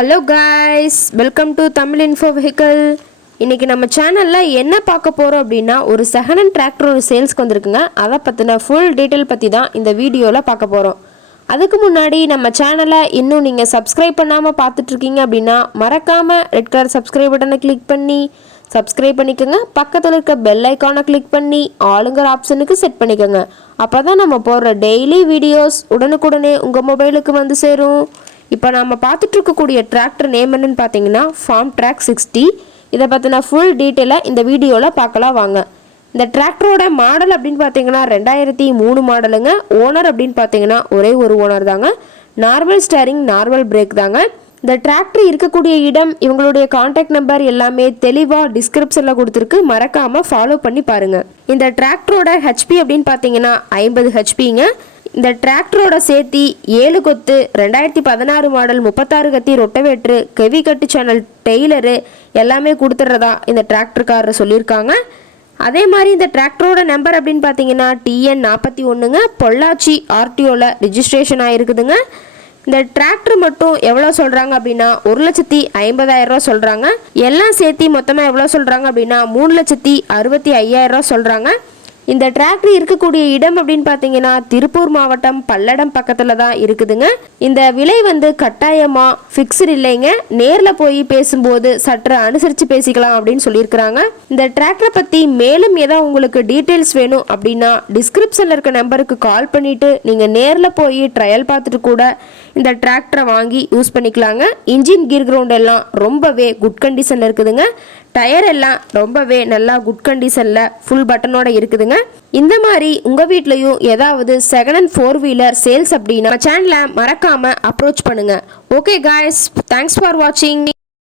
Hello guys, welcome to Tamil info vehicle. இன்றைக்கி நம்ம சேனலில் என்ன பார்க்க போகிறோம் அப்படின்னா, ஒரு செகண்ட் ஹேண்ட் டிராக்டர் ஒரு சேல்ஸ்க்கு வந்திருக்குங்க. அதை பற்றின ஃபுல் டீட்டெயில் பற்றி தான் இந்த வீடியோவில் பார்க்க போகிறோம். அதுக்கு முன்னாடி நம்ம சேனலை இன்னும் நீங்கள் சப்ஸ்கிரைப் பண்ணாமல் பார்த்துட்ருக்கீங்க அப்படின்னா மறக்காமல் ரெட் கலர் சப்ஸ்கிரைப் பட்டனை கிளிக் பண்ணி சப்ஸ்கிரைப் பண்ணிக்கோங்க. பக்கத்தில் இருக்க பெல் ஐக்கானை கிளிக் பண்ணி ஆளுங்கிற ஆப்ஷனுக்கு செட் பண்ணிக்கோங்க. அப்போ தான் நம்ம போடுற டெய்லி வீடியோஸ் உடனுக்குடனே உங்கள் மொபைலுக்கு வந்து சேரும். இப்போ நம்ம பார்த்துட்ருக்கக்கூடிய டிராக்டர் நேம் என்னன்னு பார்த்தீங்கன்னா FARMTRAC 60. இதை பற்றின ஃபுல் டீட்டெயிலாக இந்த வீடியோவில் பார்க்கலாம் வாங்க. இந்த டிராக்டரோட மாடல் அப்படின்னு பார்த்தீங்கன்னா 2003 மாடலுங்க. ஓனர் அப்படின்னு பார்த்தீங்கன்னா ஒரே ஒரு ஓனர் தாங்க. நார்மல் ஸ்டேரிங், நார்மல் பிரேக் தாங்க. இந்த டிராக்டர் இருக்கக்கூடிய இடம், இவங்களுடைய கான்டாக்ட் நம்பர் எல்லாமே தெளிவாக டிஸ்கிரிப்ஷனில் கொடுத்துருக்கு. மறக்காமல் ஃபாலோ பண்ணி பாருங்கள். இந்த டிராக்டரோட ஹெச்பி அப்படின்னு பார்த்தீங்கன்னா 50 ஹெச்பிங்க. இந்த டிராக்டரோட சேர்த்தி 7 கொத்து, 2016 மாடல், 36 கத்தி, ரொட்டவேட்ரு, கெவி கட்டு சேனல், டெய்லரு எல்லாமே கொடுத்துட்றதா இந்த டிராக்டர்காரர் சொல்லியிருக்காங்க. அதே மாதிரி இந்த டிராக்டரோட நம்பர் அப்படின்னு பார்த்தீங்கன்னா TN 41ங்க. பொள்ளாச்சி RTOவில் ரிஜிஸ்ட்ரேஷன் ஆகிருக்குதுங்க. இந்த டிராக்டர் மட்டும் எவ்வளோ சொல்கிறாங்க அப்படின்னா 1,50,000 ரூபா சொல்கிறாங்க. எல்லாம் சேர்த்தி மொத்தமாக எவ்வளோ சொல்கிறாங்க அப்படின்னா 3,65,000 சொல்கிறாங்க. இந்த டிராக்டர் இருக்கக்கூடிய இடம் அப்படின்னு பார்த்தீங்கன்னா திருப்பூர் மாவட்டம் பல்லடம் பக்கத்தில் தான் இருக்குதுங்க. இந்த விலை கட்டாயமாக ஃபிக்ஸ்டு இல்லைங்க. நேரில் போய் பேசும்போது சற்று அனுசரித்து பேசிக்கலாம் அப்படின்னு சொல்லியிருக்கிறாங்க. இந்த டிராக்டரை பற்றி மேலும் ஏதாவது உங்களுக்கு டீட்டெயில்ஸ் வேணும் அப்படின்னா டிஸ்கிரிப்ஷனில் இருக்க நம்பருக்கு கால் பண்ணிவிட்டு நீங்கள் நேரில் போய் ட்ரையல் பார்த்துட்டு கூட இந்த டிராக்டரை வாங்கி யூஸ் பண்ணிக்கலாங்க. இன்ஜின் கீர் கிரவுண்ட் எல்லாம் ரொம்பவே குட் கண்டிஷனில் இருக்குதுங்க. டயர் எல்லாம் ரொம்பவே நல்லா குட் கண்டிஷனில் ஃபுல் பட்டனோட இருக்குதுங்க. இந்த மாதிரி உங்கள் வீட்லையும் ஏதாவது செகண்ட் ஹேண்ட் 4 வீலர் சேல்ஸ் அப்படின்னா சேனலை மறக்காமல் அப்ரோச் பண்ணுங்கள். ஓகே காய்ஸ், தேங்க்ஸ் ஃபார் வாட்சிங்.